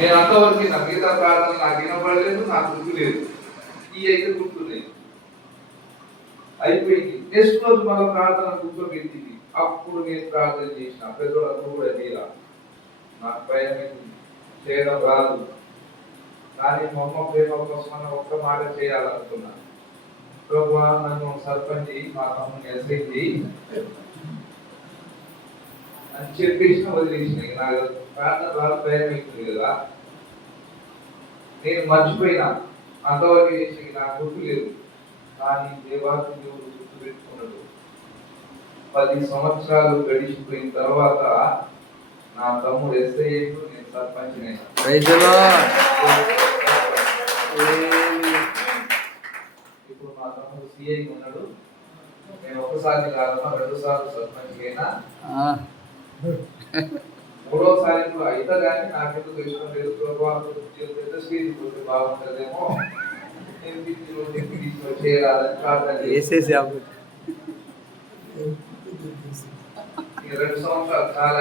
నేను అంతవరకు నా మిగతా ప్రార్థన నాకు వినపడలేదు, నాకు గుర్తులేదు. ఈ అయితే గుర్తున్నాయి. అయిపోయింది. నెక్స్ట్ రోజు మన ప్రార్థన గుర్తుపెట్టింది. అప్పుడు నేను ప్రార్థన చేసిన పెద్దవాళ్ళందరూ కూడా చేయరా, నాకు భయం చేయడం రాదు. కానీ మా అమ్మ ప్రేమ కోసం ఒక్క మాట చేయాలనుకున్నా. ప్రభు నన్ను సర్పంచ్ మా తమ్ముని ఎస్ఐ అని చెప్పేసిన వదిలేసిన. నాకు ప్రార్థన రాదు, భయం అవుతుంది కదా. నేను మర్చిపోయినా, అంతవరకు చేసి నాకు గుర్తు లేదు. కానీ దేవాది దేవుడు గుర్తు పెట్టుకున్నాడు. 10 సంవత్సరాలు గడిచిపోయిన తర్వాత నా తమ్ముడు ఎస్ఐ, నేను సర్పంచ్ అయినా. ఇప్పుడు మా తమ్ముడు సిఐ ఉన్నాడు. నేను ఒకసారి కాదమ్మా 2 సార్లు సర్పంచ్ అయినా. 3వ సారి కూడా అయితే కానీ నాకెందుకు తెలుసుకోవడం లేదు. పెద్ద స్టేజ్ పోతే బాగుంటుందేమో, నేను తీసుకొచ్చేయాలని ప్రార్థన చేసేసి 2 సంవత్సరాలు చాలా